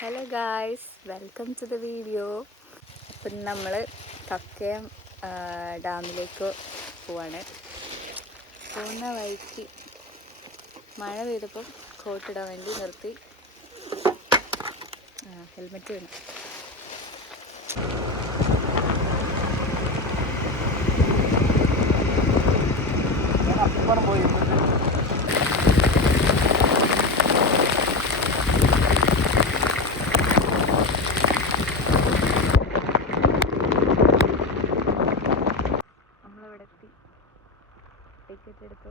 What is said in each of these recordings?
Hello guys, welcome to the video. അപ്പം നമ്മൾ കക്കയം ഡാമിലേക്ക് പോവാണ്. പോകുന്ന വഴിക്ക് മഴ പെയ്തപ്പം കോട്ടിടാൻ വേണ്ടി നിർത്തി. ഹെൽമെറ്റ് വേണം. ടിക്കറ്റ് എടുത്തു.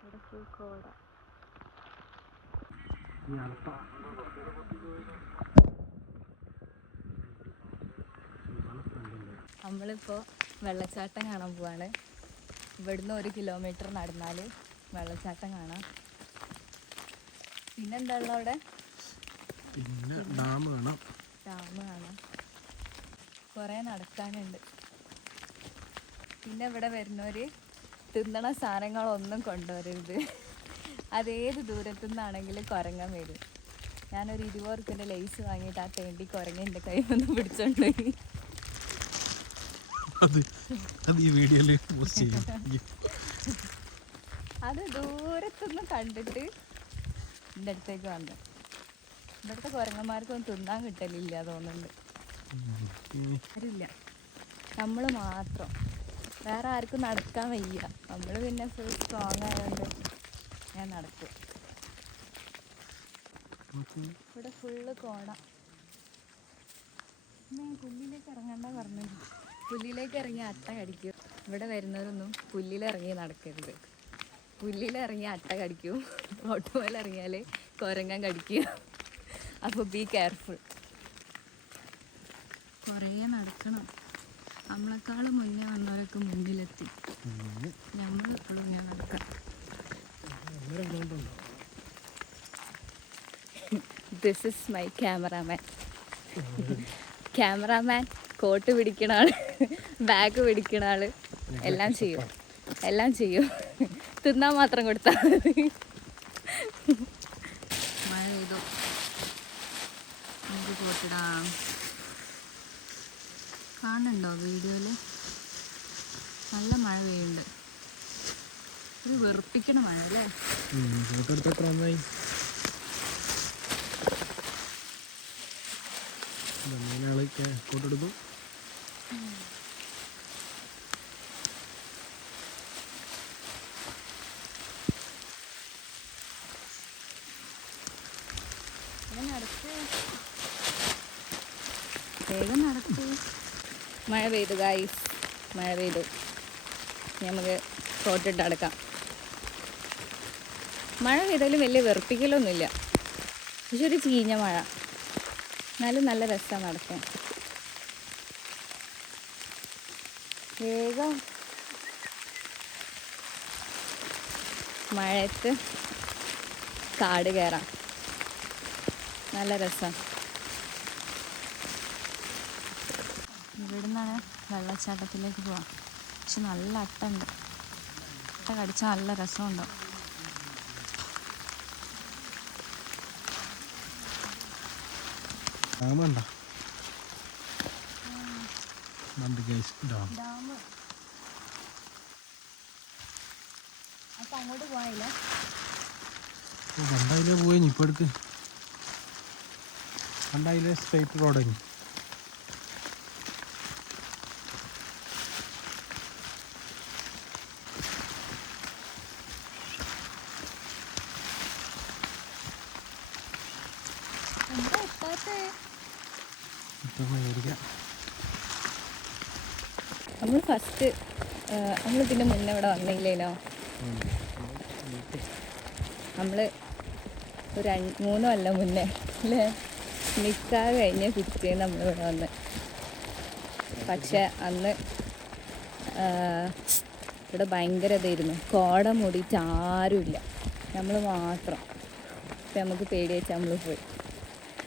ഇവിടെ ഫുൾ കോട. നമ്മളിപ്പോൾ വെള്ളച്ചാട്ടം കാണാൻ പോവാണ്. ഇവിടുന്ന് 1 കിലോമീറ്റർ നടന്നാൽ വെള്ളച്ചാട്ടം കാണാം. പിന്നെന്താ ഉള്ളത് അവിടെ? പിന്നെ ഡാം കാണാം. കുറേ നടക്കാനുണ്ട്. പിന്നെ ഇവിടെ വരുന്നവർ തിന്നണ സാധനങ്ങളൊന്നും കൊണ്ടുവരരുത്. അതേത് ദൂരത്തു നിന്നാണെങ്കിലും കുരങ്ങൻ വരും. ഞാനൊരു 20 റുപ്യൻ്റെ ലേസ് വാങ്ങിയിട്ട് ആ തേണ്ടി കുരങ്ങൻ എൻ്റെ കയ്യിൽ നിന്ന് പിടിച്ചോണ്ടുപോയി. അത് ദൂരത്തുനിന്ന് കണ്ടിട്ട് എൻ്റെ അടുത്തേക്ക് വന്നു. ഇവിടുത്തെ കുരങ്ങന്മാർക്കൊന്നും തിന്നാൻ കിട്ടലില്ല തോന്നുന്നുണ്ട്. ആരില്ല, നമ്മൾ മാത്രം. വേറെ ആർക്കും നടക്കാൻ വയ്യ. നമ്മൾ പിന്നെ ഫുൾ സ്ട്രോങ് ആയതുകൊണ്ട് ഞാൻ നടക്കും. ഇവിടെ ഫുള്ള് കോട. പുല്ലിലേക്ക് ഇറങ്ങണ്ട പറഞ്ഞു. പുല്ലിലേക്ക് ഇറങ്ങി അട്ട കടിക്കും. ഇവിടെ വരുന്നവരൊന്നും പുല്ലിലിറങ്ങി നടക്കരുത്. പുല്ലിലിറങ്ങി അട്ട കടിക്കും. ഓട്ടുപോലെ ഇറങ്ങിയാൽ കുരങ്ങൻ കടിക്കും. അപ്പോൾ ബി കെയർഫുൾ. കുറേ നടക്കണം. നമ്മളെക്കാളും മുന്നേ വന്നവരൊക്കെ മുന്നിലെത്തി. നമ്മൾ എപ്പോഴും ഇങ്ങനെ നടക്കാം. This is my cameraman coat പിടിക്കണ ആള്, ബാഗ് പിടിക്കണ ആള്, എല്ലാം ചെയ്യും. തിന്നാൻ മാത്രം കൊടുത്താൽ മതി. മഴ പെയ്തു. നമുക്ക് കോട്ടിടാം. കാണുന്നുണ്ടോ വീഡിയോയിൽ? നല്ല മഴ പെയ്യുന്നുണ്ട്. ഒരു വെറുപ്പിക്കണ മഴ അല്ലേ? കോട്ടെടുക്കും. വേഗം നടക്കൂ. മഴ പെയ്തു ഗായ്സ്, മഴ പെയ്തു. നമുക്ക് കോട്ടിട്ട് നടക്കാം. മഴ പെയ്താലും വലിയ വെറുപ്പിക്കലൊന്നുമില്ല. പക്ഷെ ഒരു ചീഞ്ഞ മഴ. എന്നാലും നല്ല രസമാണ് നടക്കാൻ. വേഗം മഴയത്ത് കാട് കയറാം. നല്ല രസമാണ്. ഇവിടെ നിന്നാണ് വെള്ളച്ചാട്ടത്തിലേക്ക് പോവാം. പക്ഷെ നല്ല അട്ടുണ്ട്. അട്ട കടിച്ചാൽ നല്ല രസമുണ്ടാവും. അപ്പൊ അങ്ങോട്ട് പോയില്ല. കണ്ടായില്ലേ പോയി ഇപ്പൊ എടുക്ക്. കണ്ടായില്ലേ സ്ട്രൈറ്റ് റോഡ്. നമ്മൾ ഫസ്റ്റ് പിന്നെ മുന്നേ ഇവിടെ വന്നില്ലേനോ? നമ്മൾ ഒരു 3 കൊല്ലം മുന്നേ അല്ലേ നിക്കാഹ് കഴിഞ്ഞ് പിറ്റേന്ന് നമ്മളിവിടെ വന്ന്. പക്ഷെ അന്ന് ഇവിടെ ഭയങ്കര ഇതായിരുന്നു. കോട മൂടിയിട്ട് ആരുമില്ല, നമ്മൾ മാത്രം. അപ്പം നമുക്ക് പേടി വെച്ചാൽ നമ്മൾ പോയി.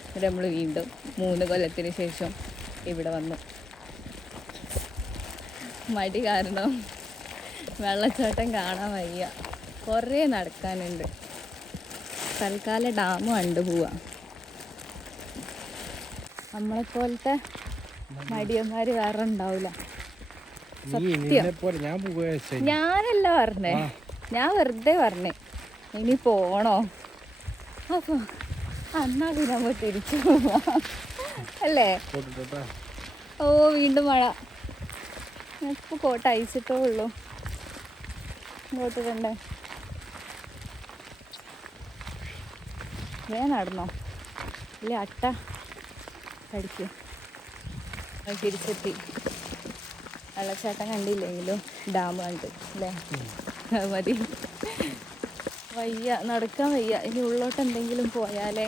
എന്നിട്ട് നമ്മൾ വീണ്ടും 3 കൊല്ലത്തിന് ശേഷം ഇവിടെ വന്നു. മടി കാരണം വെള്ളച്ചാട്ടം കാണാൻ വയ്യ. കുറേ നടക്കാനുണ്ട്. തൽക്കാലം ഡാം കണ്ടു പോവാം. നമ്മളെപ്പോലത്തെ മടിയന്മാര് വേറെ ഉണ്ടാവില്ല. ഞാൻ പോവുക ഞാനല്ല പറഞ്ഞേ, ഞാൻ വെറുതെ പറഞ്ഞേ ഇനി പോണോ. അപ്പൊ എന്നാ പിന്നെ നമ്മൾ തിരിച്ചു പോവാ അല്ലേ. ഓ വീണ്ടും മഴ. ഇപ്പൊ കോട്ട് അയച്ചിട്ടേ ഉള്ളൂ. ഇങ്ങോട്ട് കണ്ടേ വേഗം നടന്നോ ഇല്ലേ അട്ട കടിക്കും. തിരിച്ചെത്തി. വെള്ളച്ചാട്ടം കണ്ടില്ലെങ്കിലും ഡാം കണ്ട് അല്ലേ. അത് മതി. വയ്യ, നടക്കാൻ വയ്യ. ഇനി ഉള്ളോട്ട് എന്തെങ്കിലും പോയാലേ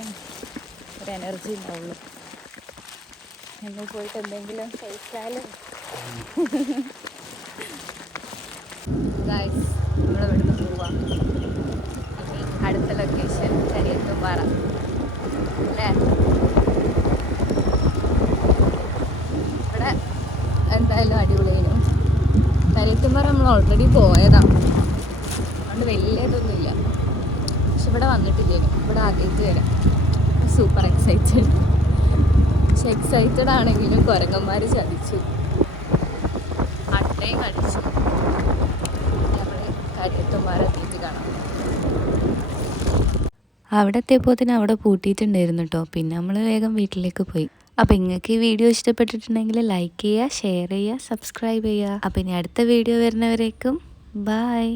ഒരു എനർജി ഉണ്ടാവുള്ളൂ. നമ്മൾ പോയിട്ട് എന്തെങ്കിലും കഴിച്ചാലും. ഗൈസ്, നമ്മളിവിടുന്ന് പോവാം. അടുത്ത ലൊക്കേഷൻ കരിയത്തുംപാറ അല്ലേ. ഇവിടെ എന്തായാലും അടിപൊളിയായിരുന്നു. കരിയത്തുംപാറ നമ്മൾ ഓൾറെഡി പോയതാണ്, അതുകൊണ്ട് വലിയ ഇതൊന്നുമില്ല. പക്ഷെ ഇവിടെ വന്നിട്ടില്ലേനും, ഇവിടെ ആദ്യമായിട്ട് വരാം. Super excited. പക്ഷെ എക്സൈറ്റഡ് ആണെങ്കിലും കുരങ്ങന്മാർ ചതിച്ചു, അട്ടയും കടിച്ചു. നമ്മൾ കരിയത്തുംപാറ എത്തിയിട്ട് കാണാം. അവിടെ എത്തിയപ്പോൾ തന്നെ അവിടെ പൂട്ടിയിട്ടുണ്ടായിരുന്നു കേട്ടോ. പിന്നെ നമ്മൾ വേഗം വീട്ടിലേക്ക് പോയി. അപ്പോൾ നിങ്ങൾക്ക് ഈ വീഡിയോ ഇഷ്ടപ്പെട്ടിട്ടുണ്ടെങ്കിൽ ലൈക്ക് ചെയ്യുക, ഷെയർ ചെയ്യുക, സബ്സ്ക്രൈബ് ചെയ്യുക. അപ്പോൾ ഇനി അടുത്ത വീഡിയോ വരുന്നവരേക്കും ബായ്.